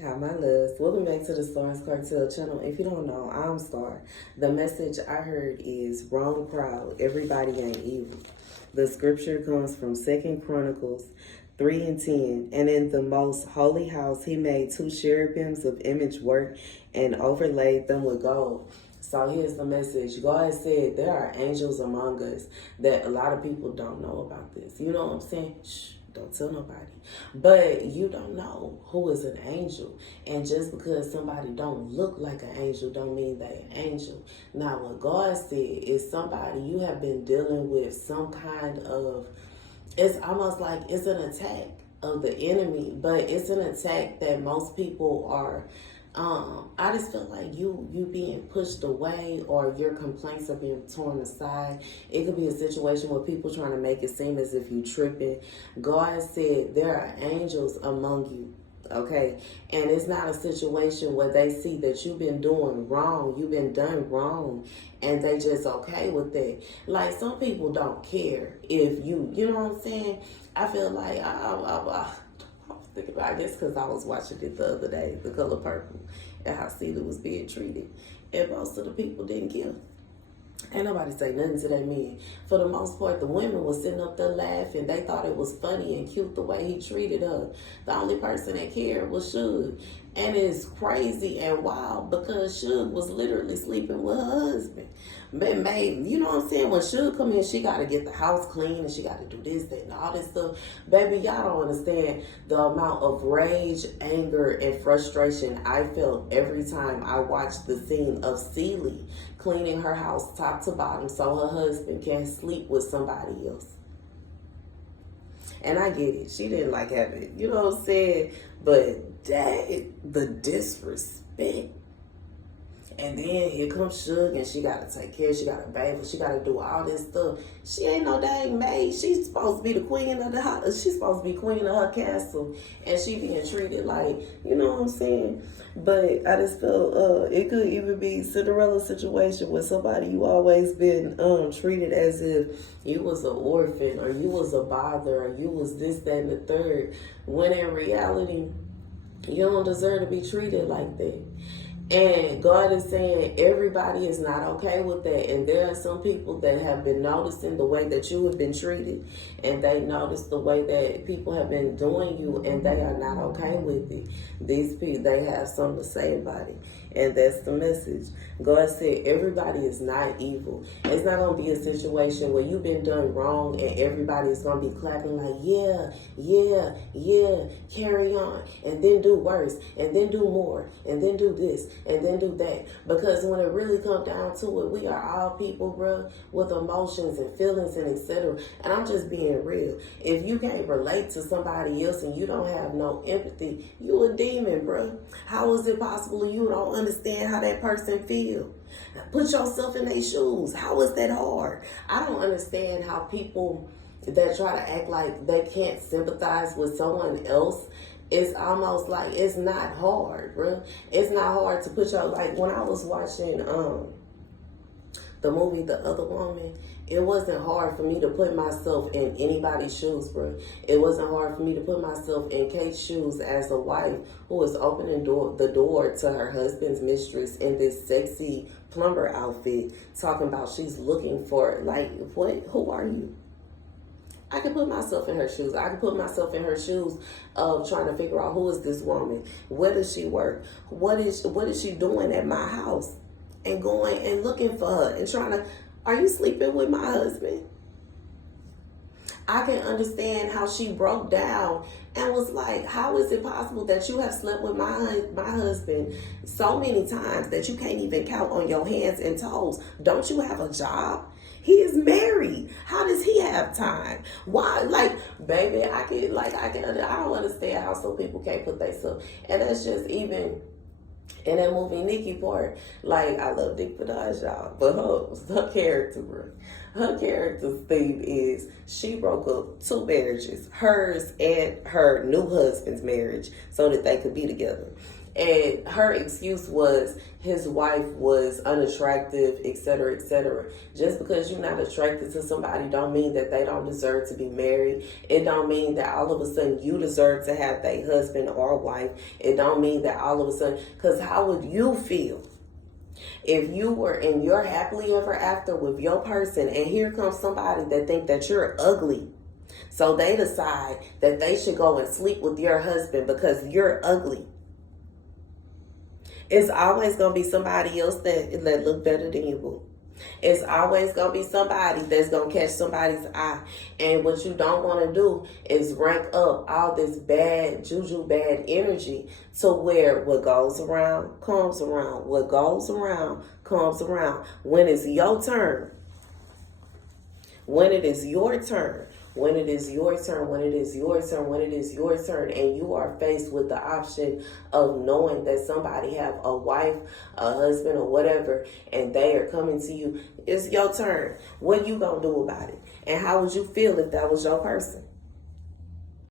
Hi, my loves. Welcome back to the Starscartel channel. If you don't know, I'm Star. The message I heard is wrong crowd. Everybody ain't evil. The scripture comes from 2 Chronicles 3 and 10. And in the most holy house, he made 2 cherubims of image work and overlaid them with gold. So here's the message. God said there are angels among us that a lot of people don't know about this. You know what I'm saying? Shh. Don't tell nobody. But you don't know who is an angel. And just because somebody don't look like an angel don't mean they're an angel. Now, what God said is somebody you have been dealing with some kind of, it's almost like it's an attack of the enemy, but it's an attack that most people are I just feel like you being pushed away or your complaints are being torn aside. It could be a situation where people trying to make it seem as if you tripping. God said there are angels among you. Okay, and it's not a situation where they see that you've been doing wrong, you've been done wrong, and they just okay with that. Like some people don't care if you know what I'm saying. I feel like I thinking about this because I was watching it the other day, The Color Purple, and how Celia was being treated. And most of the people didn't give. Ain't nobody say nothing to that man. For the most part, the women was sitting up there laughing. They thought it was funny and cute the way he treated her. The only person that cared was Suge. And it's crazy and wild because Suge was literally sleeping with her husband. But baby, you know what I'm saying? When Suge come in, she got to get the house clean and she got to do this, that, and all this stuff. Baby, y'all don't understand the amount of rage, anger, and frustration I felt every time I watched the scene of Celie cleaning her house top to bottom so her husband can sleep with somebody else. And I get it. She didn't like having it. You know what I'm saying? But dang, the disrespect. And then here comes Suge and she got to take care. She got to bathe. She got to do all this stuff. She ain't no dang maid. She's supposed to be the queen of the house. She's supposed to be queen of her castle. And she being treated like, you know what I'm saying? But I just feel it could even be Cinderella's situation with somebody you always been treated as if you was an orphan or you was a bother or you was this, that, and the third. When in reality, you don't deserve to be treated like that. And God is saying everybody is not okay with that. And there are some people that have been noticing the way that you have been treated. And they notice the way that people have been doing you and they are not okay with it. These people, they have something to say about it. And that's the message. God said everybody is not evil. It's not going to be a situation where you've been done wrong and everybody is going to be clapping like, yeah, carry on. And then do worse. And then do more. And then do this. And then do that. Because when it really comes down to it, we are all people, bro, with emotions and feelings and etc. And I'm just being real. If you can't relate to somebody else and you don't have no empathy, you a demon, bro. How is it possible you don't understand how that person feels? Put yourself in their shoes. How is that hard? I don't understand how people that try to act like they can't sympathize with someone else. It's almost like it's not hard, bro. It's not hard to put your, like when I was watching the movie The Other Woman, it wasn't hard for me to put myself in anybody's shoes, bro. It wasn't hard for me to put myself in Kate's shoes as a wife who was opening the door to her husband's mistress in this sexy plumber outfit, talking about she's looking for, like, what? Who are you? I can put myself in her shoes. I can put myself in her shoes of trying to figure out who is this woman? Where does she work? What is she doing at my house? And going and looking for her and trying to, are you sleeping with my husband? I can understand how she broke down and was like, how is it possible that you have slept with my husband so many times that you can't even count on your hands and toes? Don't you have a job? He is married. How does he have time? Why? Like, baby, I don't understand how some people can't put themselves. And that's just even in that movie, Nicki part. Like, I love Nicki Minaj, y'all, but her character, bro. Her character's theme is she broke up 2 marriages, hers and her new husband's marriage, so that they could be together. And her excuse was his wife was unattractive, etc., etc. Just because you're not attracted to somebody don't mean that they don't deserve to be married. It don't mean that all of a sudden you deserve to have a husband or wife. It don't mean that all of a sudden, because how would you feel if you were in your happily ever after with your person and here comes somebody that think that you're ugly? So they decide that they should go and sleep with your husband because you're ugly. It's always going to be somebody else that look better than you, boo. It's always going to be somebody that's going to catch somebody's eye. And what you don't want to do is rank up all this bad juju, bad energy to where what goes around comes around. What goes around comes around. When it's your turn, when it is your turn, when it is your turn, when it is your turn, when it is your turn, and you are faced with the option of knowing that somebody have a wife, a husband, or whatever, and they are coming to you, it's your turn. What you gonna do about it? And how would you feel if that was your person?